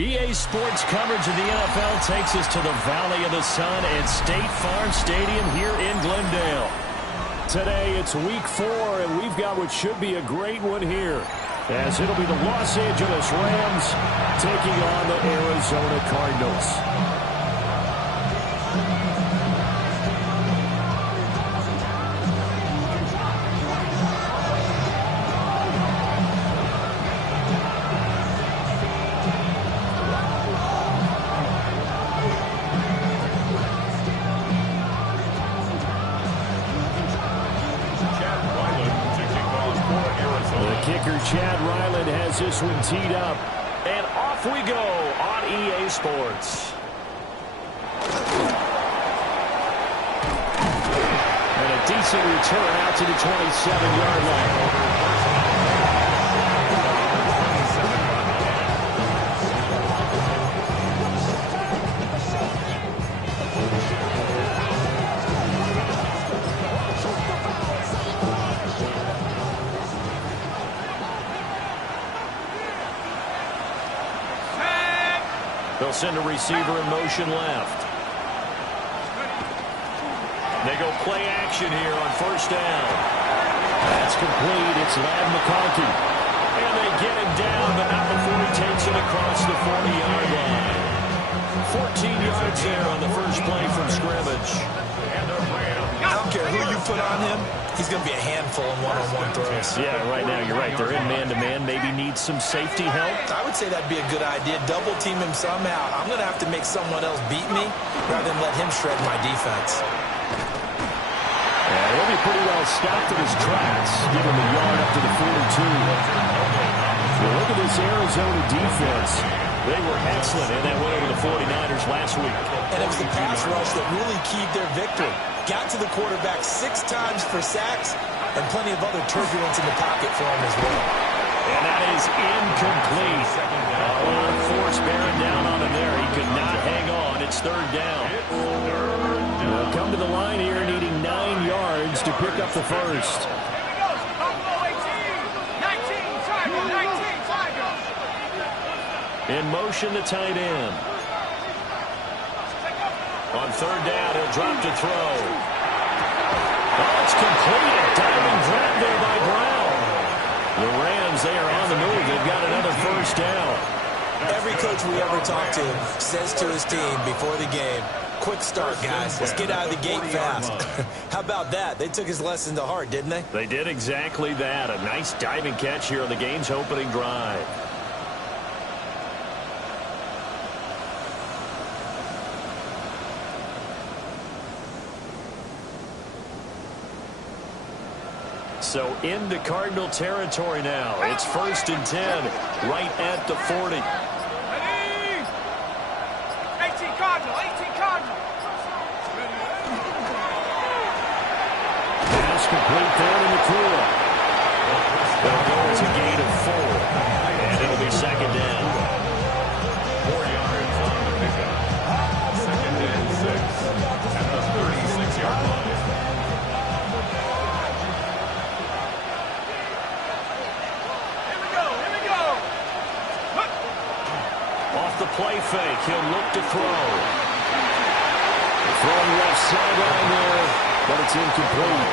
EA Sports coverage of the NFL takes us to the Valley of the Sun at State Farm Stadium here in Glendale. Today it's week 4, and we've got what should be a great one here, as it'll be the Los Angeles Rams taking on the Arizona Cardinals. Chad Ryland has this one teed up, and off we go on EA Sports. And a decent return out to the 27-yard line. They'll send a receiver in motion left. They go play action here on first down. That's complete. It's Ladd McConkey. And they get him down, but not before he takes it across the 40-yard line. 14 yards there on the first play from scrimmage. I don't care who you put on him. He's going to be a handful in one-on-one throws. Yeah, right now you're right. They're in man-to-man. Maybe need some safety help. I would say that'd be a good idea. Double team him somehow. I'm going to have to make someone else beat me rather than let him shred my defense. Yeah, he'll be pretty well stopped in his tracks. Give him a yard up to the 42. Well, look at this Arizona defense. They were excellent in that win over the 49ers last week. And it was the pass rush that really keyed their victory. Got to the quarterback 6 times for sacks and plenty of other turbulence in the pocket for him as well. And that is incomplete. A lot of force bearing down on him there. He could not hang on. It's third down. They'll come to the line here needing 9 yards to pick up the first. In motion, the tight end. On third down, he'll drop to throw. Oh, it's complete. A diving grab there by Brown. The Rams, they are on the move. They've got another first down. Every coach we ever talk to says to his team before the game, quick start, guys. Let's get out of the gate fast. How about that? They took his lesson to heart, didn't they? They did exactly that. A nice diving catch here on the game's opening drive. So into Cardinal territory now. It's 1st and 10, right at the 40. 18 Cardinal, 18 Cardinal. Pass complete there to McCool. They'll go as a gain of 4. And it'll be second down. 4 yards on the pickup. Second and 6 at the 36-yard line. The play fake. He'll look to throw. Throwing left sideline there, but it's incomplete.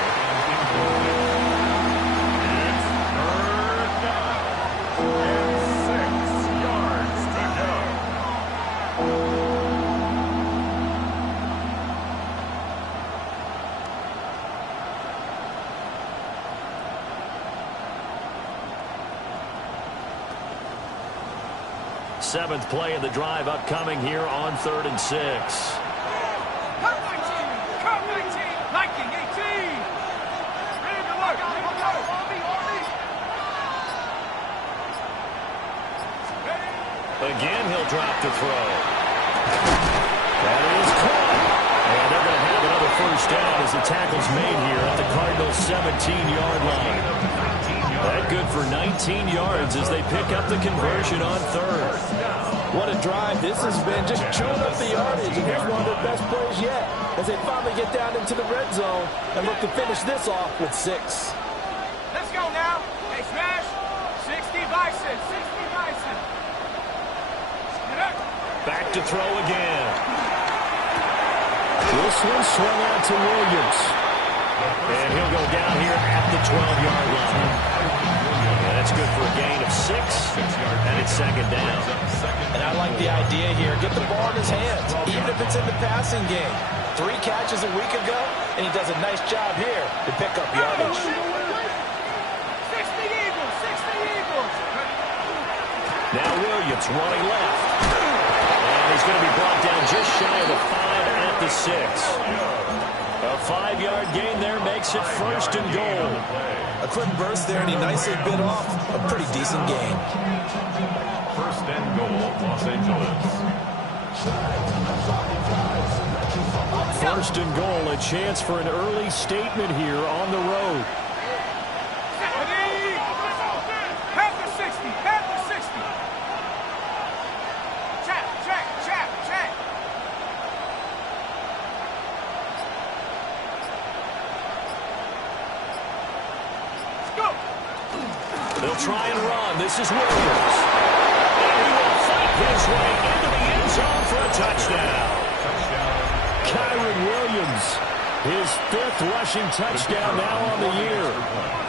It's third down and 6 yards to go. Seventh play of the drive upcoming here on 3rd and 6. Come 19, Viking 18. Ready to work. Again, he'll drop to throw. That is caught. And they're going to have another first down as the tackle's made here at the Cardinals' 17-yard line. That good for 19 yards as they pick up the conversion on 3rd. What a drive this has been, just chewing up the yardage, and here's one of their best plays yet as they finally get down into the red zone and look to finish this off with 6. Let's go now. Hey, smash. 60 Bison, 60 Bison. Get Back to throw again. This one swung out to Williams. And he'll go down here at the 12-yard line. That's good for a gain of 6, and it's second down. And I like the idea here. Get the ball in his hands, even if it's in the passing game. 3 catches a week ago, and he does a nice job here to pick up yardage. 60 Eagles, 60 Eagles. Now Williams running left. And he's going to be brought down just shy of the 5 at the 6. A 5-yard gain there makes it first and goal. A quick burst there, and he nicely bit off a pretty decent gain. First and goal, Los Angeles. First and goal, a chance for an early statement here on the road. Half the 60, half the 60. Check, check, check, check. Let's go. They'll try and run. This is Williams. And he will fight his way into the end zone for a touchdown. Kyron Williams, his 5th rushing touchdown now on the year.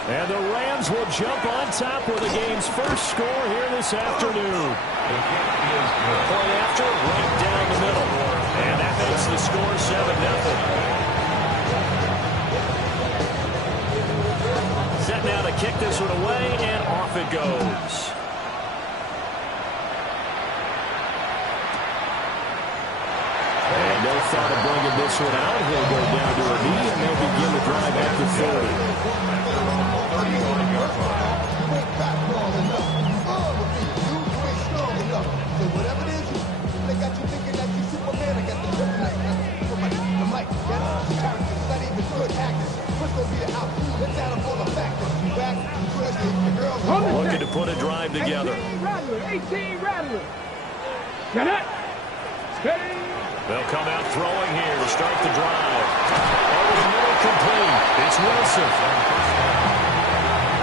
And the Rams will jump on top with the game's first score here this afternoon. Point after, right down the middle. And that makes the score 7-0. Set now to kick this one away, and off it goes. And no thought of bringing this one out. He'll go down to a knee, and they'll begin the drive at the 30. Looking to put a drive together. 18 Rattler. Get it. Steady. They'll come out throwing here to start the drive. Over the middle, complete. It's Wilson.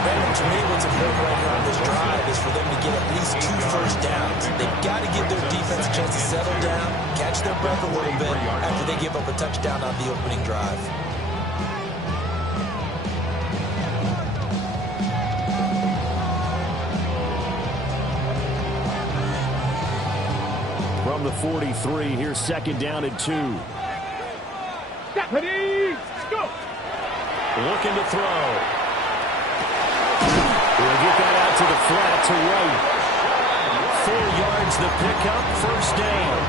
Brandon, to me, what's important right here on this drive is for them to get at least 2 first downs. They've got to give their defense a chance to settle down, catch their breath a little bit after they give up a touchdown on the opening drive. From the 43, here's second down and 2. Deputy. Let's go. Looking to throw. We'll get that out to the flat to right. 4 yards the pickup, first down.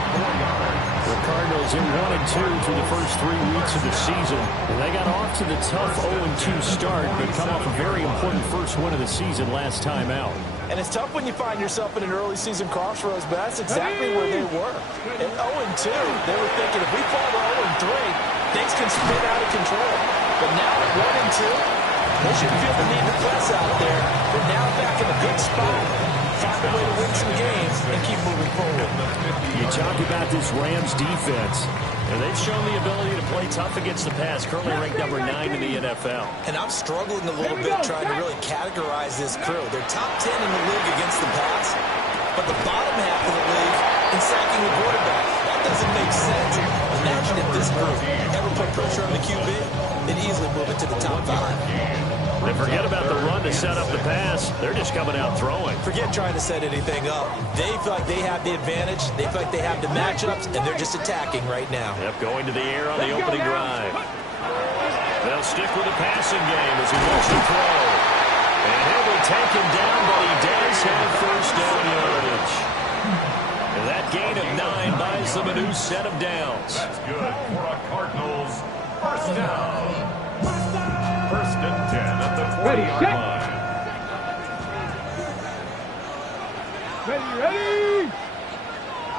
The Cardinals in 1-2 through the first 3 weeks of the season. And they got off to the tough 0-2 start, but come off a very important first win of the season last time out. And it's tough when you find yourself in an early season crossroads, but that's exactly where they were. At 0-2, they were thinking if we fall to 0-3, things can spin out of control. But now at 1-2, they shouldn't feel the need to press out there. They're now back in a good spot. Find a way to win some games and keep moving forward. You talk about this Rams defense, and they've shown the ability to play tough against the pass, currently ranked number 9 in the NFL. And I'm struggling a little bit trying to really categorize this crew. They're top 10 in the league against the pass, but the bottom half of the league in sacking the quarterback. That doesn't make sense. Imagine if this group ever put pressure on the QB, they'd easily move it to the top 5. They forget about the run to set up the pass. They're just coming out throwing. Forget trying to set anything up. They feel like they have the advantage. They feel like they have the matchups, and they're just attacking right now. Yep, going to the air on the opening drive. They'll stick with the passing game as he looks to throw. And he'll be taken down, but he does have first down yardage. And that gain of 9 buys them a new set of downs. That's good for a Cardinals first down. First and 10 at the 40-yard line. Ready.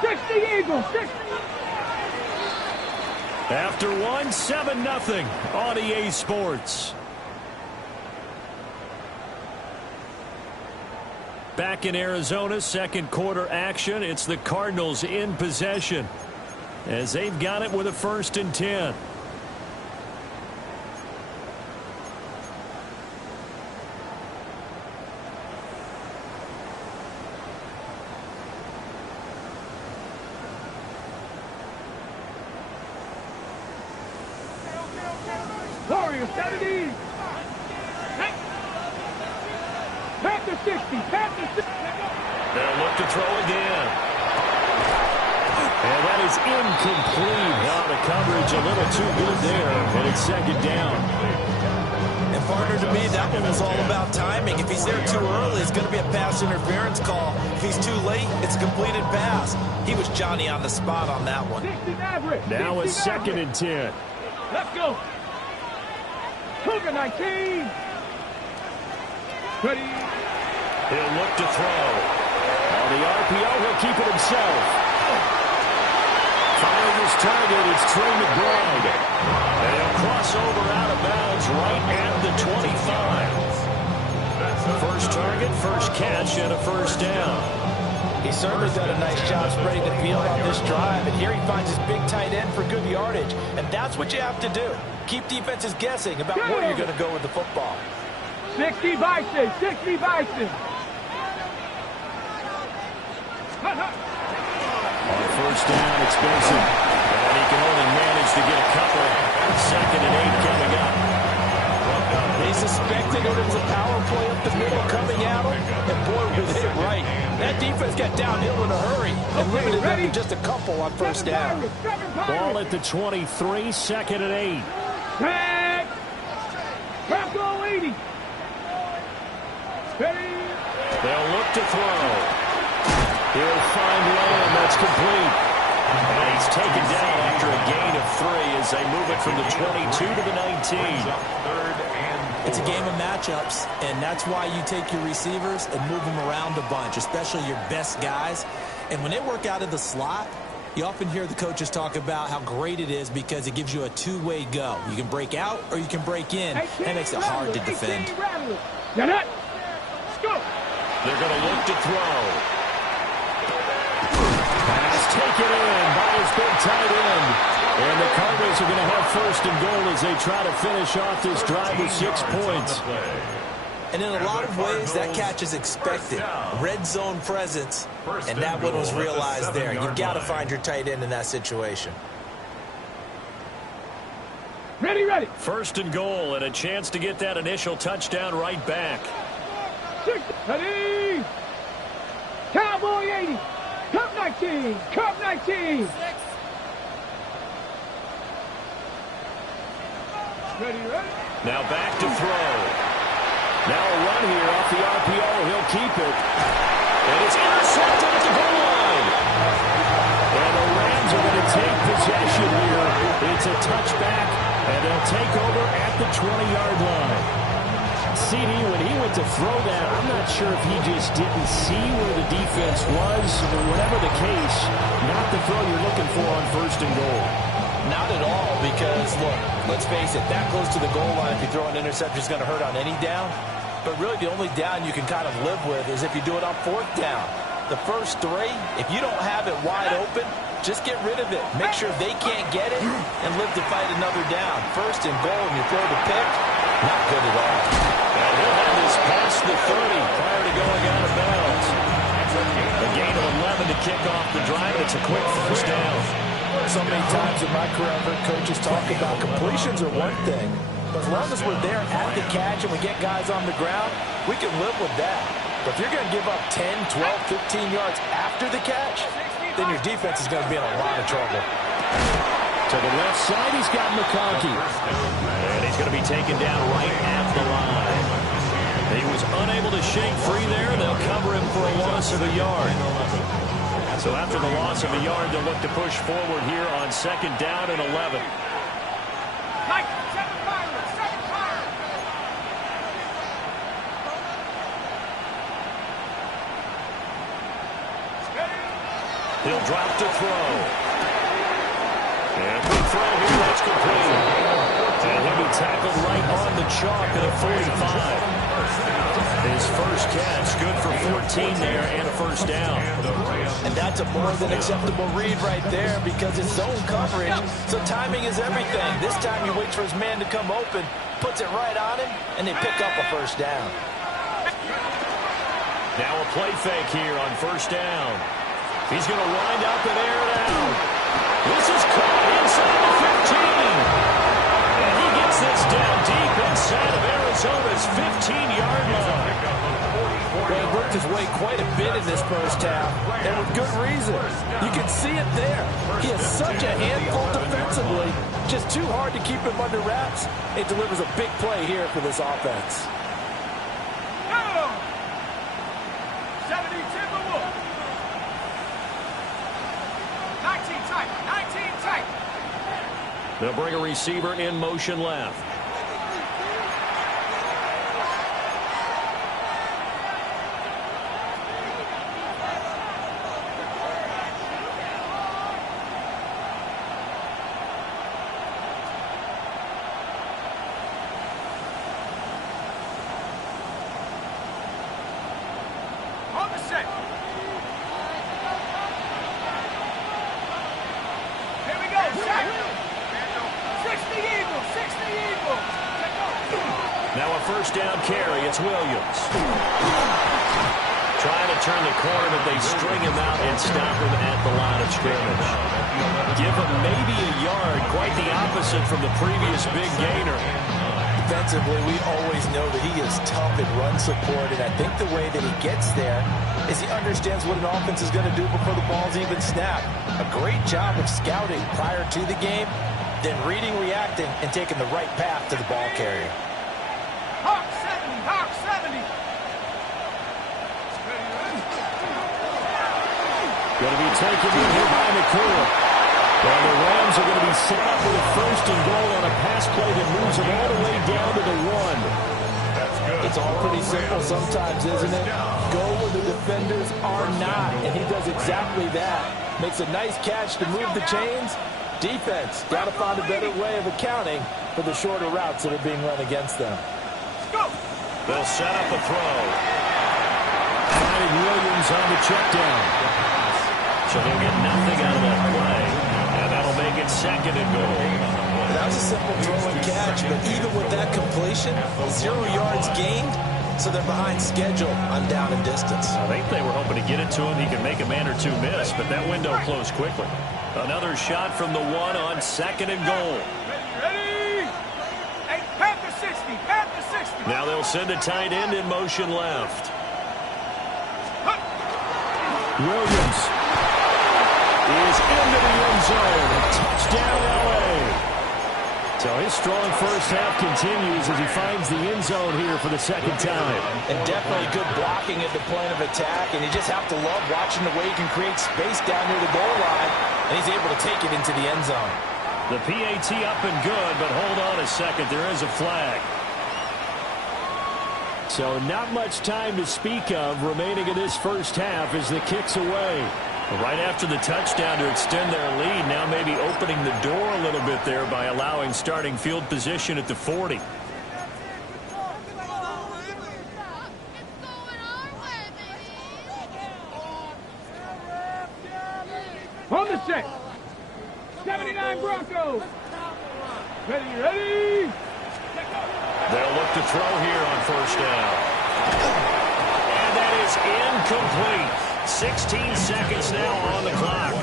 60 Eagles, 60. After 7-0 on EA Sports. Back in Arizona, second quarter action. It's the Cardinals in possession as they've got it with a 1st and 10. Warrior 70. Past the 60. Past the 60. They'll look to throw again. And that is incomplete. Now the coverage a little too good there, and it's second down. And partner, to me, that one was all about timing. If he's there too early, it's going to be a pass interference call. If he's too late, it's a completed pass. He was Johnny on the spot on that one. Now it's second and 10. Let's go. Cougar 19. Ready. He'll look to throw. On the RPO, he'll keep it himself. Finding his target, it's Trey McBride. And he'll cross over out of bounds right at the 25. First target, first catch, and a first down. He certainly done a nice job spreading the field on this drive, and here he finds his big tight end for good yardage. And that's what you have to do. Keep defenses guessing about where you're going to go with the football. 60 Bison. 60 Bison. On first down, it's Benson. And he can only manage to get a couple. Second and 8 coming up. They suspected it was a power play up the middle coming at him, and boy, was it right. That defense got downhill in a hurry and limited them to just a couple on first down. Ball at the 23, second and 8. Tag. Bronco 80. They'll look to throw. He'll find Lamb. That's complete. And he's taken down after a gain of 3 as they move it from the 22 to the 19. It's a game of matchups, and that's why you take your receivers and move them around a bunch, especially your best guys. And when they work out of the slot, you often hear the coaches talk about how great it is because it gives you a two-way go. You can break out or you can break in. That makes it hard to defend. They're going to look to throw. Pass taken in by his big tight end. And the Cardinals are going to have first and goal as they try to finish off this drive with 6 points. And in a lot of ways, that catch is expected. Red zone presence, and that one was realized there. You've got to find your tight end in that situation. ready. First and goal and a chance to get that initial touchdown right back. Ready. Cowboy 80. Cup 19. Cup 19. Ready. Now back to throw. Now a run here off the RPO. He'll keep it. And it's intercepted at the goal line. And the Rams are going to take possession here. It's a touchback, and they'll take over at the 20-yard line. CD, when he went to throw that, I'm not sure if he just didn't see where the defense was, or whatever the case, not the throw you're looking for on first and goal. Not at all, because, look, let's face it, that close to the goal line, if you throw an interception, is going to hurt on any down. But really, the only down you can kind of live with is if you do it on fourth down. The first 3, if you don't have it wide open, just get rid of it. Make sure they can't get it and live to fight another down. First and goal, and you throw the pick, not good at all. And he'll have this past the 30 prior to going out of bounds. A gain of 11 to kick off the drive, and it's a quick first down. So many times in my career, I've heard coaches talk about completions are one thing, but as long as we're there at the catch and we get guys on the ground, we can live with that. But if you're going to give up 10, 12, 15 yards after the catch, then your defense is going to be in a lot of trouble. To the left side, he's got McConkey. And he's going to be taken down right at the line. He was unable to shake free there. They'll cover him for a loss of a yard. So after the loss of a yard, they'll look to push forward here on second down and 11. He'll drop to throw. And big throw here, that's complete. And he'll be tackled right on the chalk at a 45. His first catch, good for 14 there and a first down. And that's a more than acceptable read right there because it's zone coverage, so timing is everything. This time you wait for his man to come open, puts it right on him, and they pick up a first down. Now a play fake here on first down. He's going to wind up and air it out. This is caught inside the 15. And he gets this down deep away quite a bit in this first half, and with good reason. You can see it there. He is such a handful defensively, just too hard to keep him under wraps. It delivers a big play here for this offense. Go! 70 Timberwolves. 19 tight. 19 tight. They'll bring a receiver in motion left. On the set. Here we go. Sack. 60 Eagles. 60 Eagles. Now a first down carry. It's Williams. Trying to turn the corner, but they string him out and stop him at the line of scrimmage. Give him maybe a yard. Quite the opposite from the previous big gainer. Defensively, we always know that he is tough in run support, and I think the way that he gets there is he understands what an offense is going to do before the ball's even snapped. A great job of scouting prior to the game, then reading, reacting, and taking the right path to the ball carrier. Hawk 70. Hawk 70. Going to be taken in here by McCoy. Well, the Rams are going to be set up with a first and goal on a pass play that moves them all the way down to the 1. That's good. It's all pretty simple sometimes, isn't it? Go where the defenders are not, and he does exactly that. Makes a nice catch to move the chains. Defense, got to find a better way of accounting for the shorter routes that are being run against them. Go. They'll set up a throw. Finding Williams on the check down. So they'll get nothing out of that play. And that'll make it second and goal. That was a simple throw and catch, but even with that completion, 0 yards gained, so they're behind schedule on down and distance. I think they were hoping to get it to him. He could make a man or two miss, but that window closed quickly. Another shot from the 1 on second and goal. Ready? Hey, Panther 60. Panther 60. Now they'll send a tight end in motion left. Williams is into the end zone. Touchdown, L.A. So his strong first half continues as he finds the end zone here for the second time. And definitely good blocking at the point of attack, and you just have to love watching the way he can create space down near the goal line, and he's able to take it into the end zone. The PAT up and good, but hold on a second. There is a flag. So not much time to speak of remaining in this first half as the kick's away. Right after the touchdown to extend their lead, now maybe opening the door a little bit there by allowing starting field position at the 40. On the set. 79 Broncos. Ready? They'll look to throw here on first down. And that is incomplete. 16 seconds now on the clock.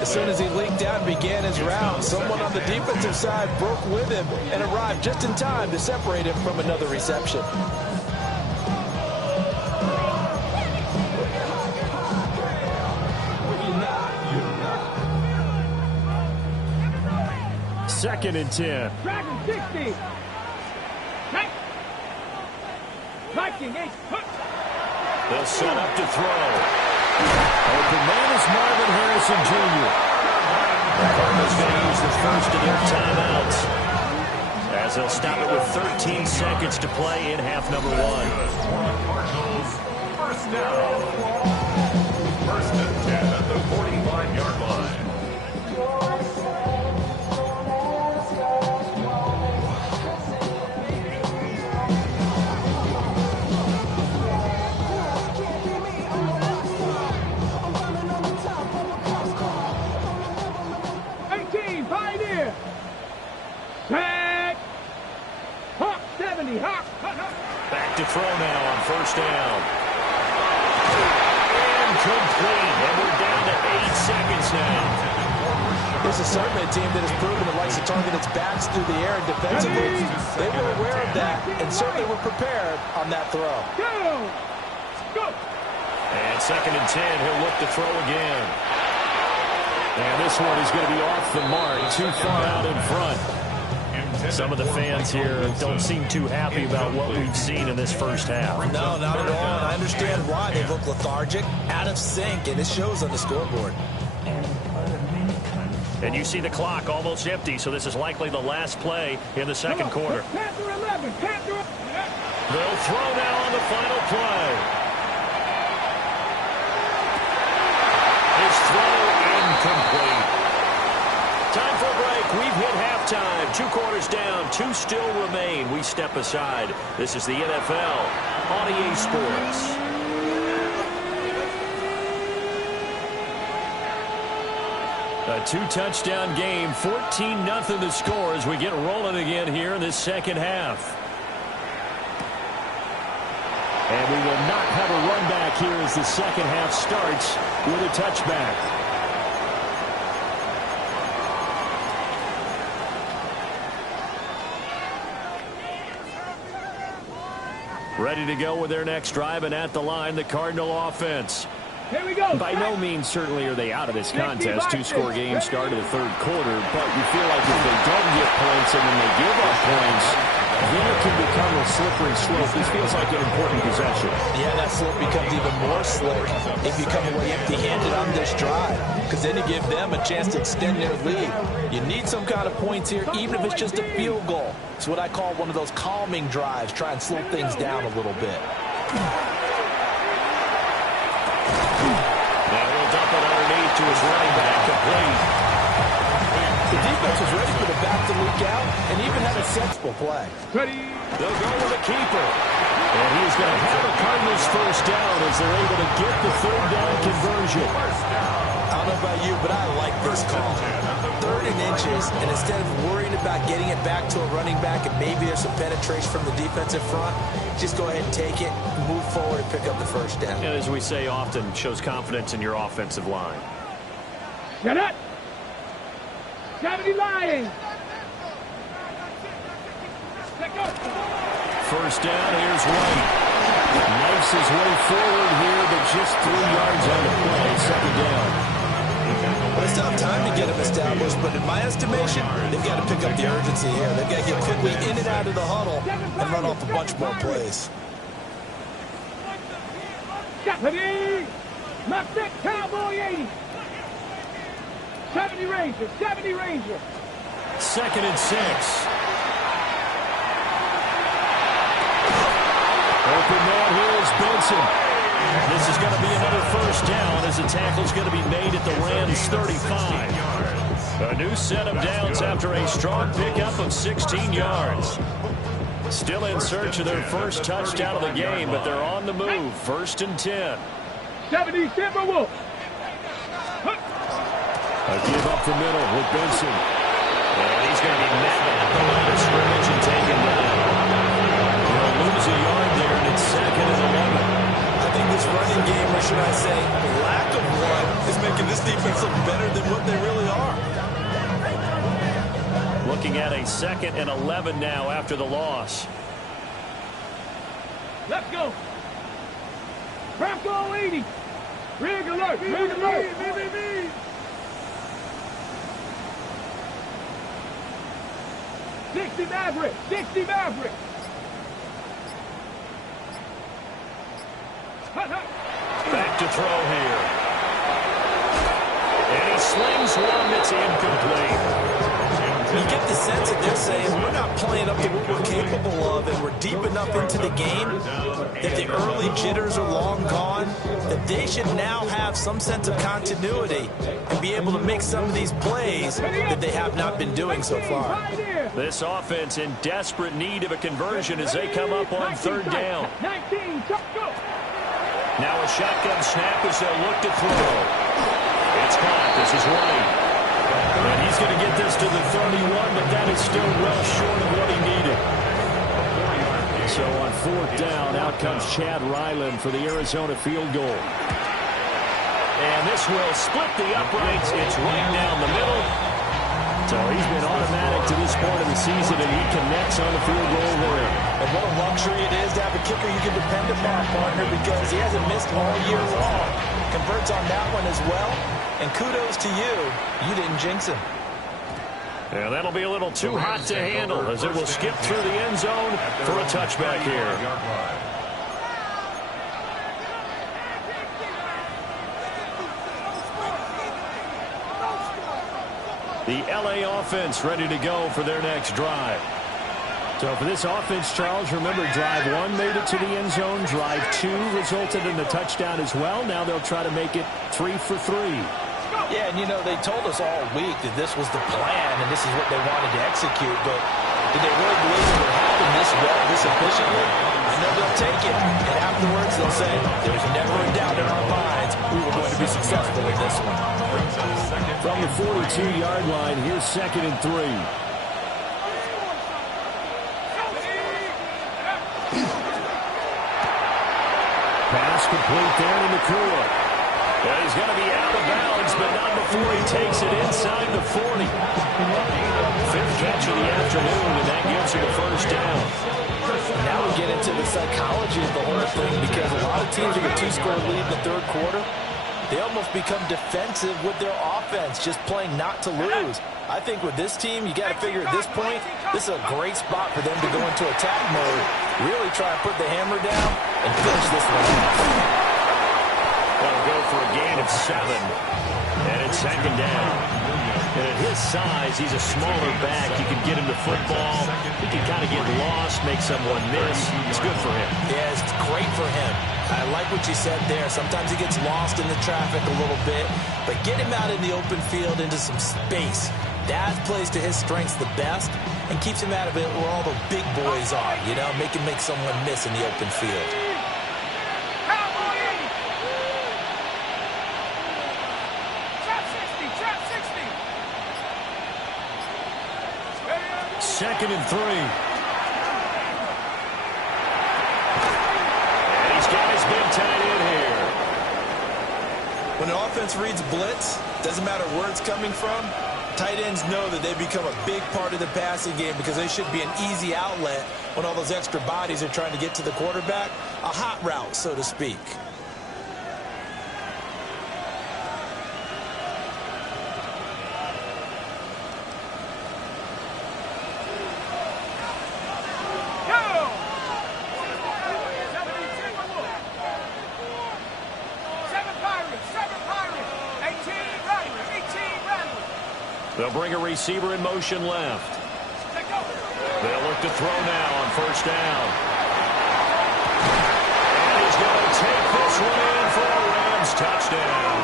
As soon as he leaked out and began his route, someone on the defensive side broke with him and arrived just in time to separate him from another reception. Second and 10. Dragon 60. Viking 8. They'll set up to throw. Open man is Marvin Harrison Jr. The Cardinals going to use the first of their timeouts as they'll stop it with 13 seconds to play in half number 1. Cardinals, first down. First and 10 at the 45-yard line. Back. Hawk 70. Hawk. Back to throw now on first down. Incomplete. And we're down to 8 seconds now. This is certainly a team that has proven it likes to target its backs through the air and defensively. They were aware of that and certainly were prepared on that throw. Go. And 2nd and 10, he'll look to throw again. And this one is going to be off the mark, too far out in front. Some of the fans here don't seem too happy about what we've seen in this first half. No, not at all. And I understand why. They look lethargic, out of sync, and it shows on the scoreboard. And you see the clock almost empty, so this is likely the last play in the second quarter. Panther 11. Panther. They'll throw now on the final play. His throw incomplete. Time for a break. We've hit halftime. 2 quarters down. 2 still remain. We step aside. This is the NFL on EA Sports. A 2-touchdown game. 14-0 the score as we get rolling again here in this second half. And we will not have a run back here as the second half starts with a touchback. Ready to go with their next drive, and at the line, the Cardinal offense. Here we go. By no means certainly are they out of this contest. 2-score game start of the third quarter, but you feel like if they don't get points and then they give up points, then it can become a slippery slope. This feels like an important possession. Yeah, that slope becomes even more slick if you come away empty-handed on this drive, because then you give them a chance to extend their lead. You need some kind of points here, even if it's just a field goal. It's what I call one of those calming drives. Try and slow things down a little bit. Now he'll dump it underneath to his running back, complete. The defense was ready for the back to leak out and even had a sensible play. Ready. They'll go with a keeper. And he's going to have a Cardinals first down as they're able to get the third down conversion. I don't know about you, but I like this call. 3rd and inches, and instead of worrying about getting it back to a running back and maybe there's some penetration from the defensive front, just go ahead and take it, move forward, and pick up the first down. And as we say often, shows confidence in your offensive line. Get it. 70 Lions. First down, here's White. Knifes his way forward here, but just 3 yards on the play. 2nd down. Well, they still have time to get them established, but in my estimation, they've got to pick up the urgency here. They've got to get quickly in and out of the huddle and run off a bunch more plays. Ready. My thick Cowboy 80. 70 Ranger. 70 Ranger. 2nd and 6. Open man here is Benson. This is going to be another first down as the tackle's going to be made at the Rams 35. A new set of downs after a strong pickup of 16 yards. Still in search of their first touchdown of the game, but they're on the move. 1st and 10. 70 Timberwolves. A give up the middle with Benson. And he's going to be met at the line of scrimmage and taken down. They'll lose a yard there, and it's 2nd and 11. I think this running game, or should I say lack of one, is making this defense look better than what they really are. Looking at a 2nd and 11 now after the loss. Let's go. Bronco 80. Rig alert. Rig alert. 60 Maverick. 60 Maverick. Back to throw here. And he slings one that's incomplete. You get the sense that they're saying we're not playing up to what we're capable of, and we're deep enough into the game that the early jitters are long gone, that they should now have some sense of continuity and be able to make some of these plays that they have not been doing so far. This offense in desperate need of a conversion as they come up on 3rd down. 19, go. Now a shotgun snap as they'll look to throw. It's caught. This is White. And he's going to get this to the 31, but that is still well short of what he needed. So on 4th down, out comes Chad Ryland for the Arizona field goal. And this will split the uprights. It's right down the middle. So he's been automatic to this point of the season, and he connects on the field goal there. And what a luxury it is to have a kicker you can depend upon, partner, because he hasn't missed all year long. Converts on that one as well. And kudos to you. You didn't jinx him. And that'll be a little too hot to handle as it will skip through the end zone for a touchback here. The LA offense ready to go for their next drive. So for this offense, Charles, remember drive 1 made it to the end zone. Drive 2 resulted in a touchdown as well. Now they'll try to make it 3 for 3. Yeah, and you know, they told us all week that this was the plan and this is what they wanted to execute, but did they really believe it would happen this well, this efficiently? I know they'll take it, and afterwards they'll say, there's never a doubt in our minds we were going to be successful in this one. From the 42-yard line, here's 2nd and 3. Pass complete there to Nakua. And he's going to be out of bounds, but not before he takes it inside the 40. 5th catch of the afternoon, and that gives him a first down. Now we get into the psychology of the whole thing, because a lot of teams with a 2-score lead in the 3rd quarter, they almost become defensive with their offense, just playing not to lose. I think with this team, you got to figure at this point, this is a great spot for them to go into attack mode, really try to put the hammer down and finish this one off. That'll go for a gain of 7, and it's 2nd down. And at his size, he's a smaller back. You can get him to football. He can kind of get lost, make someone miss. It's good for him. Yeah, it's great for him. I like what you said there. Sometimes he gets lost in the traffic a little bit, but get him out in the open field into some space. That plays to his strengths the best and keeps him out of it where all the big boys are, you know, make someone miss in the open field. Second and 3. And he's got his big tight end here. When the offense reads blitz, doesn't matter where it's coming from, tight ends know that they become a big part of the passing game because they should be an easy outlet when all those extra bodies are trying to get to the quarterback. A hot route, so to speak. They'll bring a receiver in motion left. They'll look to throw now on 1st down. And he's going to take this one in for a Rams touchdown.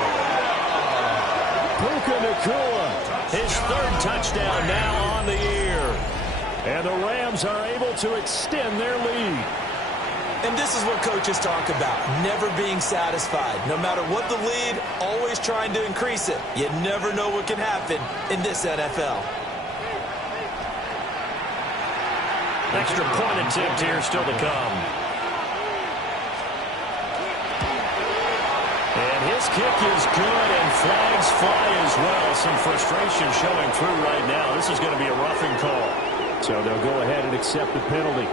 Puka Nakua, his 3rd touchdown now on the year. And the Rams are able to extend their lead. And this is what coaches talk about, never being satisfied. No matter what the lead, always trying to increase it. You never know what can happen in this NFL. Extra point attempt here still to come. And his kick is good, and flags fly as well. Some frustration showing through right now. This is going to be a roughing call. So they'll go ahead and accept the penalty.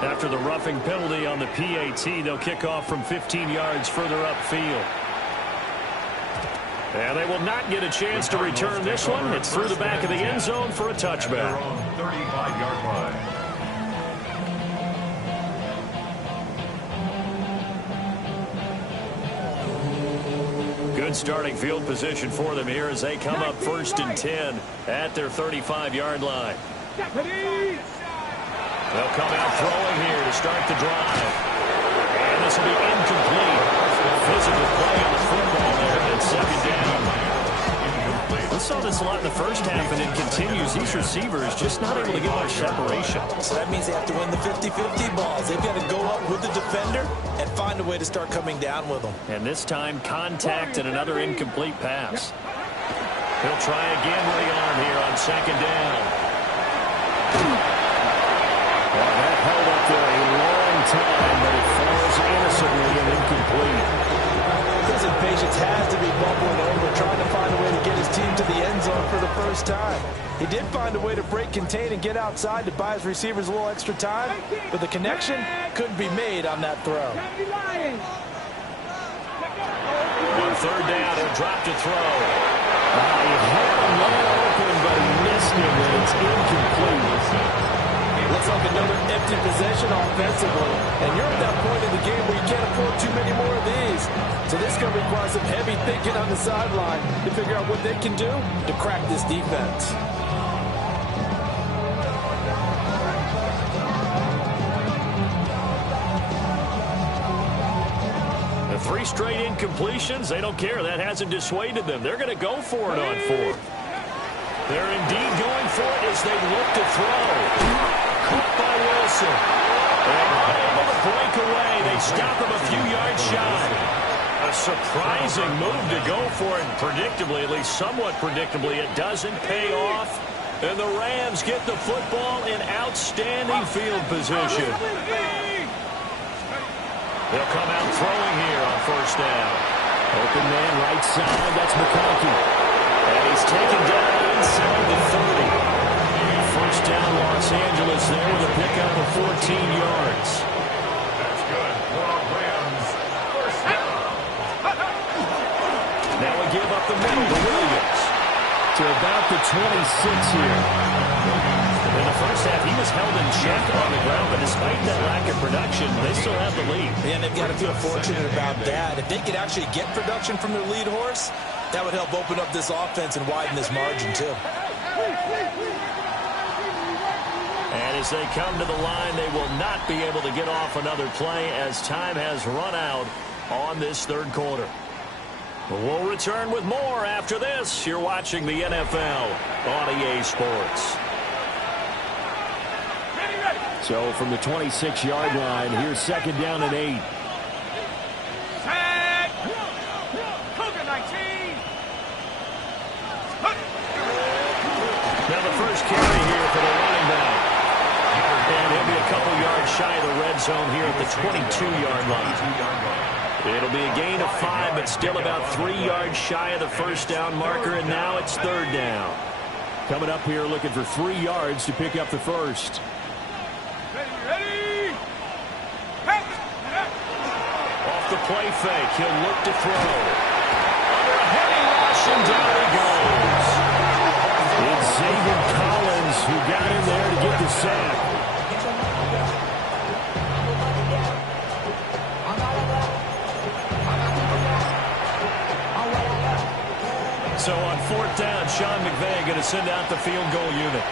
After the roughing penalty on the PAT, they'll kick off from 15 yards further upfield. And they will not get a chance to return this one. It's through the back of the end zone for a touchback. 35-yard line. Good starting field position for them here as they come up 1st and 10 at their 35-yard line. They'll come out throwing here to start the drive. And this will be incomplete. Physical play on the football there, and 2nd down. We saw this a lot in the first half, and it continues. These receivers just not able to get much separation. So that means they have to win the 50-50 balls. They've got to go up with the defender and find a way to start coming down with them. And this time, contact and another incomplete pass. He'll try again with the arm here on 2nd down. Well, that held up there a long time, but it falls innocently and incomplete. His impatience has to be bubbling over, trying to find a way to get his team to to the end zone for the first time. He did find a way to break contain and get outside to buy his receivers a little extra time, but the connection couldn't be made on that throw. On third down, he'll drop to throw. He had him wide open, but he missed it, and it's incomplete. Looks like another empty possession offensively, and you're at that point in the game where you can't afford too many more of these. So this is going to require some heavy thinking on the sideline to figure out what they can do to crack this defense. The 3 straight incompletions, they don't care. That hasn't dissuaded them. They're going to go for it on 4th. They're indeed going for it as they look to throw. Caught by Wilson. And unable to break away. They stop him a few yards shy. A surprising move to go for it. Predictably, at least somewhat predictably, it doesn't pay off. And the Rams get the football in outstanding field position. They'll come out throwing here on first down. Open man right side. That's McConkey. And he's taken down inside the 30. First down, Los Angeles there with a pickup of 14 yards. That's good. Rams, first down. Now we give up the middle to Williams. To about the 26 here. In the first half, he was held in check on the ground, but despite that lack of production, they still have the lead. And they've got to feel fortunate about that. If they could actually get production from their lead horse, that would help open up this offense and widen this margin, too. And as they come to the line, they will not be able to get off another play as time has run out on this third quarter. We'll return with more after this. You're watching the NFL on EA Sports. So from the 26-yard line, here's second down and 8. Cougar 19. Now the first carry here for the running back. And he'll be a couple yards shy of the red zone here at the 22-yard line. It'll be a gain of 5, but still about 3 yards shy of the first down marker, and now it's third down. Coming up here looking for 3 yards to pick up the first. Ready. Off the play fake, he'll look to throw. Under a heavy rush, and down he goes. It's Xavier Collins who got in there to get the sack. So on fourth down, Sean McVay going to send out the field goal unit.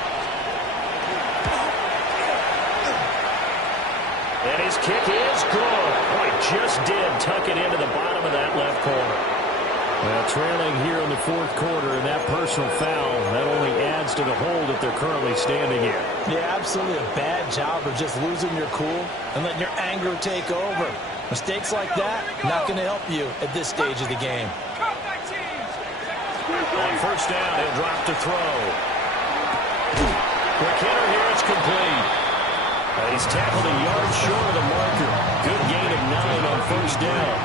And his kick is good. Boy, just did tuck it into the bottom of that left corner. Well, trailing here in the fourth quarter, and that personal foul, that only adds to the hole that they're currently standing in. Yeah, absolutely a bad job of just losing your cool and letting your anger take over. Mistakes like that, not going to help you at this stage of the game. On first down, he'll drop to throw. Quick hitter here, it's complete. He's tackled a yard short of the marker. Good gain of 9 on first down.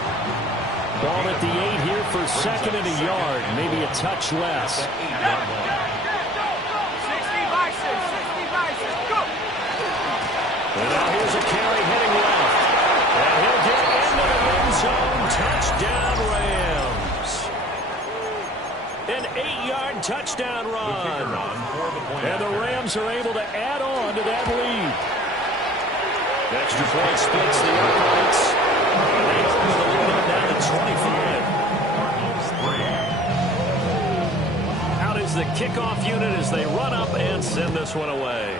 Ball at the 8 here for second and a yard, maybe a touch less. 60 vices, 60 vices, go! And now here's a carry heading left. And he'll get into the end zone. Touchdown, Rams. An 8-yard touchdown run. And the Rams are able to add on to that lead. Extra point splits the uprights. They open the lead up down to 25. Out is the kickoff unit as they run up and send this one away.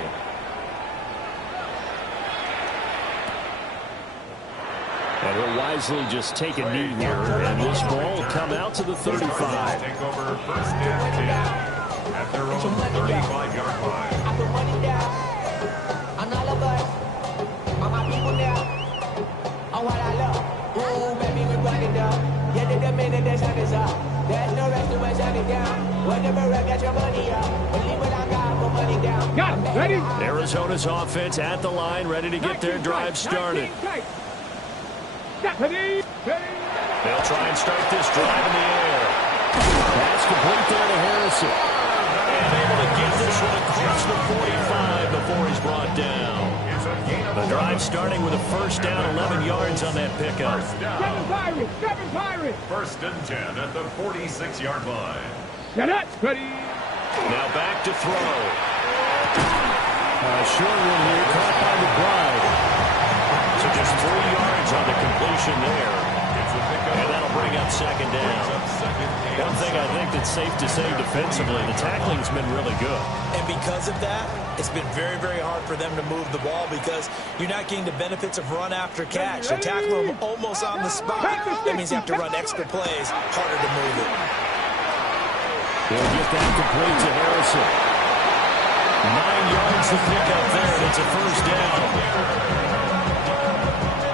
And he'll wisely just take a knee here, and this ball will come out to the 35. Take over first and 10 at their own 35-yard line. Got it, ready? Arizona's offense at the line, ready to get their drive started. Ready? They'll try and start this drive in the air. Pass It's complete there to Harrison. And able to get this one across the 45 before he's brought down. The drive starting with a first down, 11 yards on that pickup. Seven Pirates. First and 10 at the 46-yard line. Get it. Ready. Now back to throw. Short one here, caught by McBride. So just 3 yards on the completion there. And that'll bring up second down. One thing I think that's safe to say defensively, the tackling's been really good. And because of that, it's been very, very hard for them to move the ball because you're not getting the benefits of run after catch. You're tackling them almost on the spot. That means you have to run extra plays, harder to move it. They'll get that complete to Harrison. 9 yards to pick up there, and it's a first down.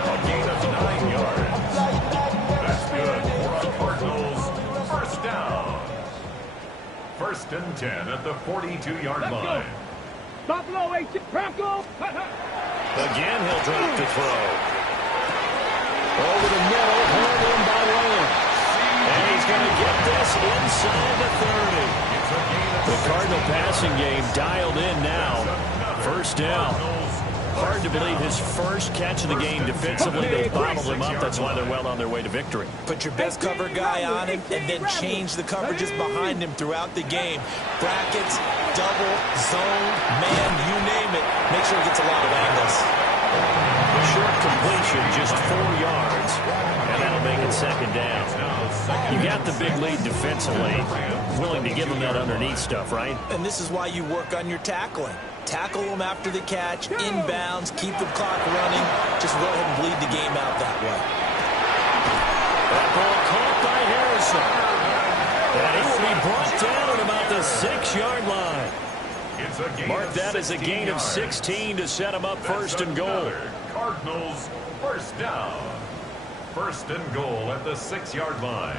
A gain of 9 yards. That's good for the Cardinals. First down. First and 10 at the 42-yard line. Buffalo 8, Bronco. Again, he'll drop to throw. Over the middle, hauled in by Lamb. And he's going to get this inside the 30. The Cardinal passing game dialed in now. First down. Hard to believe his first catch of the game defensively. They bottled him up. That's why they're well on their way to victory. Put your best cover guy on him and then change the coverages behind him throughout the game. Brackets, double, zone, man, you name it. Make sure he gets a lot of angles. Short completion, just 4 yards. And that'll make it second down. You got the big lead defensively. Willing to give him that underneath stuff, right? And this is why you work on your tackling. Tackle them after the catch, inbounds, keep the clock running. Just go ahead and bleed the game out that way. That ball caught by Harrison. And he will be brought down at about the 6-yard line. Mark that as a gain of 16 to set him up first and goal. Cardinals first down. First and goal at the 6-yard line.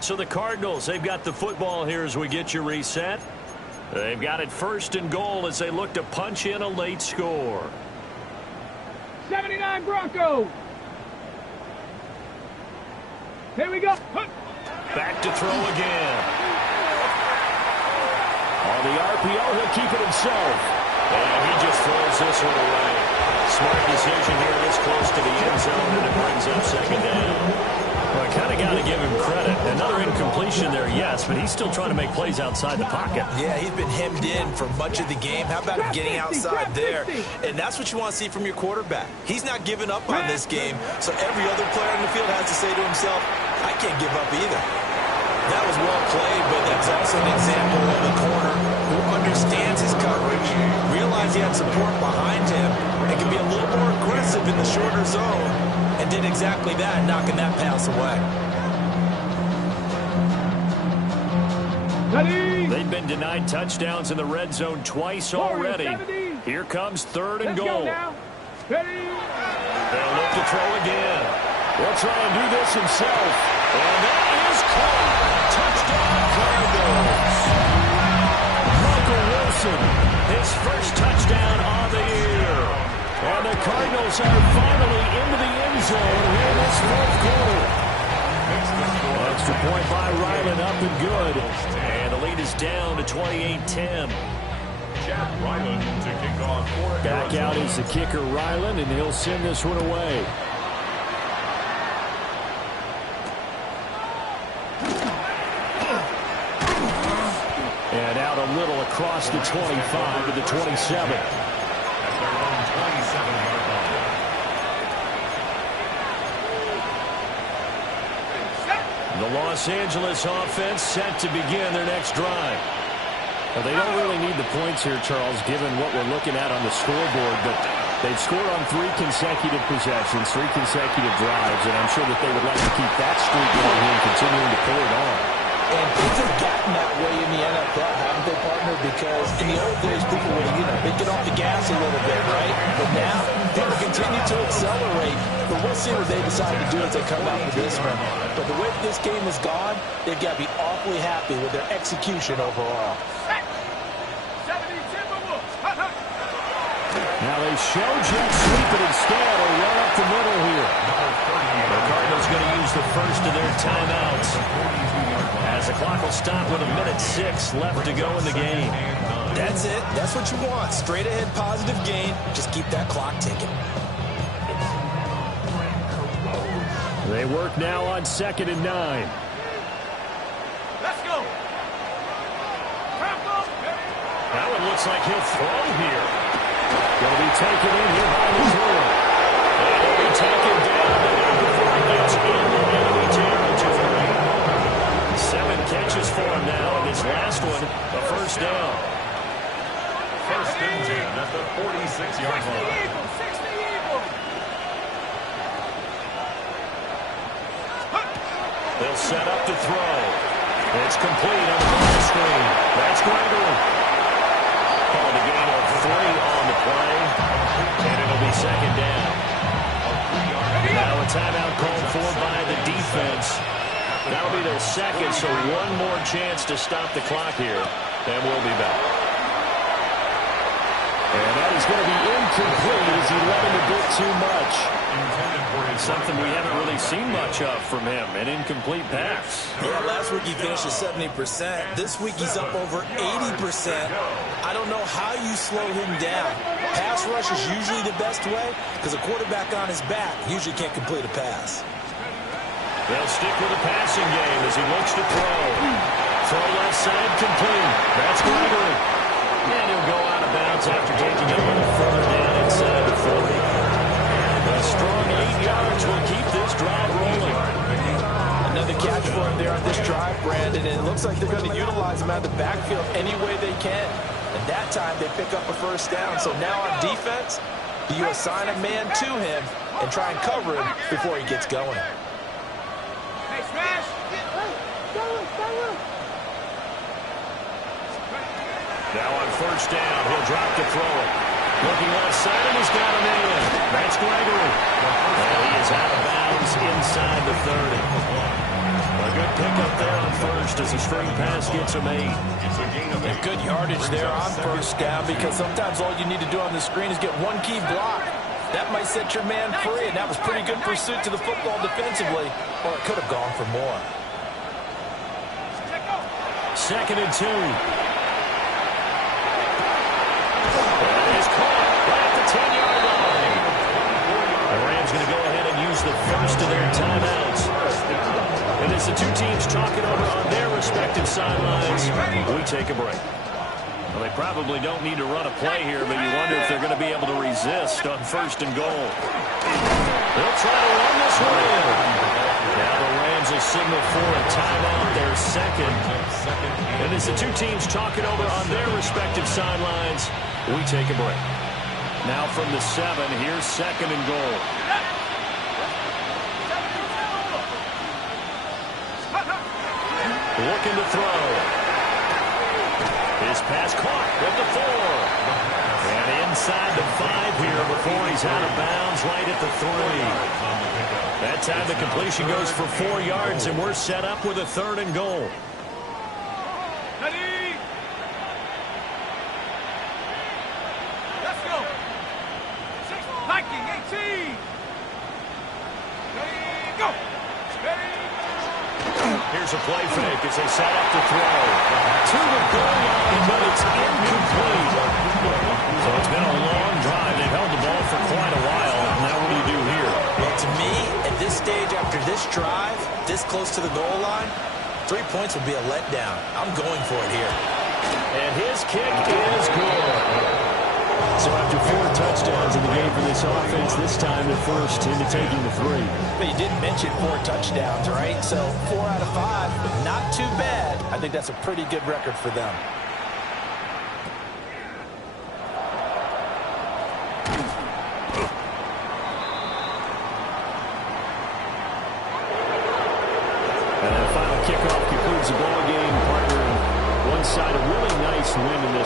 So the Cardinals, they've got the football here as we get you reset. They've got it first and goal as they look to punch in a late score. 79 Bronco. Here we go. Back to throw again. On the RPO, he'll keep it himself. And he just throws this one away. Smart decision here this close to the end zone, and it brings up second down. Well, I kind of got to give him credit. Another incompletion there, yes, but he's still trying to make plays outside the pocket. Yeah, he's been hemmed in for much of the game. How about him getting outside there? And that's what you want to see from your quarterback. He's not giving up on this game, so every other player in the field has to say to himself, I can't give up either. That was well played, but that's also an example of a corner who understands his coverage, realized he had support behind him, and can be a little more aggressive in the shorter zone, and did exactly that, knocking that pass away. They've been denied touchdowns in the red zone twice already. Here comes third and goal. They'll look to throw again. He'll try and do this himself. And that is caught. Touchdown Cardinals. Michael Wilson, his first touchdown on the year. And the Cardinals are finally into the end zone here in this fourth quarter. Extra point by Ryland, up and good. And the lead is down to 28-10. Chad Ryland to kick off for Back out is the kicker Ryland, and he'll send this one away. And out a little across the 25 to the 27. The Los Angeles offense set to begin their next drive. Well, they don't really need the points here, Charles, given what we're looking at on the scoreboard, but they've scored on 3 consecutive possessions, 3 consecutive drives, and I'm sure that they would like to keep that streak going here and continuing to pull it on. And things have gotten that way in the NFL, haven't they, partner? Because in the old days, people would, they'd get off the gas a little bit, right? But now, people continue to accelerate. But we'll see what they decide to do as they come out with this one. But the way this game has gone, they've got to be awfully happy with their execution overall. Now Now they show jet sweep it instead or run up the middle here. The Cardinals going to use the first of their timeouts as the clock will stop with 1:06 left to go in the game. That's it. That's what you want. Straight ahead positive gain. Just keep that clock ticking. They work now on 2nd and 9. Let's go. That one looks like he'll throw here. Going to be taken in here by Missouri. And he'll be taken down before he gets into enemy territory. 7 catches for him now, and this last one, a first down. 1st and 10 at the 46-yard line. 60 Eagles. They'll set up to throw. It's complete on the ball screen. That's Gregory. Called a gain of 3 on the play, and it'll be 2nd down. Now a timeout called for by the defense. That'll be their 2nd, so one more chance to stop the clock here, and we'll be back. And that is going to be incomplete as he let him a bit too much. Something we haven't really seen much of from him, an incomplete pass. Yeah, last week he finished at 70%. This week he's up over 80%. I don't know how you slow him down. Pass rush is usually the best way because a quarterback on his back usually can't complete a pass. They'll stick with the passing game as he looks to throw. Throw left side complete. That's Gregory. And he'll go out of bounds after taking it a little further down inside the 40. A strong 8 yards will keep this drive rolling. Another catch for him there on this drive, Brandon, and it looks like they're going to utilize him out of the backfield any way they can. And that time they pick up a first down. So now on defense, do you assign a man to him and try and cover him before he gets going? Hey, smash. Now on first down, he'll drop to throw it. Looking left side, and he's got him in. That's Gregory. And he is out of bounds inside the 30. A good pickup there on first as a string pass gets him 8. And good yardage there on first down because sometimes all you need to do on the screen is get one key block. That might set your man free, and that was pretty good pursuit to the football defensively, or it could have gone for more. 2nd and 2. Caught right at the 10-yard line. The Rams going to go ahead and use the first of their timeouts. And as the two teams talk it over on their respective sidelines, we take a break. Well, they probably don't need to run a play here, but you wonder if they're going to be able to resist on 1st and goal. They'll try to run this one in. Now the Rams will signal for a timeout, their 2nd. And as the two teams talk it over on their respective sidelines, we take a break. Now from the 7, here's 2nd and goal. Looking to throw. His pass caught at the 4. And inside the 5 here before he's out of bounds right at the 3. That time the completion goes for 4 yards, and we're set up with a 3rd and goal. Here's a play fake as they set up to throw. To the goal line, but it's incomplete. So it's been a long drive. They've held the ball for quite a while. Now what do you do here? Well, to me, at this stage after this drive, this close to the goal line, 3 points would be a letdown. I'm going for it here. And his kick is good. So after 4 touchdowns in the game for this offense, this time they're forced into taking the 3. But you didn't mention 4 touchdowns, right? So 4 out of 5, not too bad. I think that's a pretty good record for them.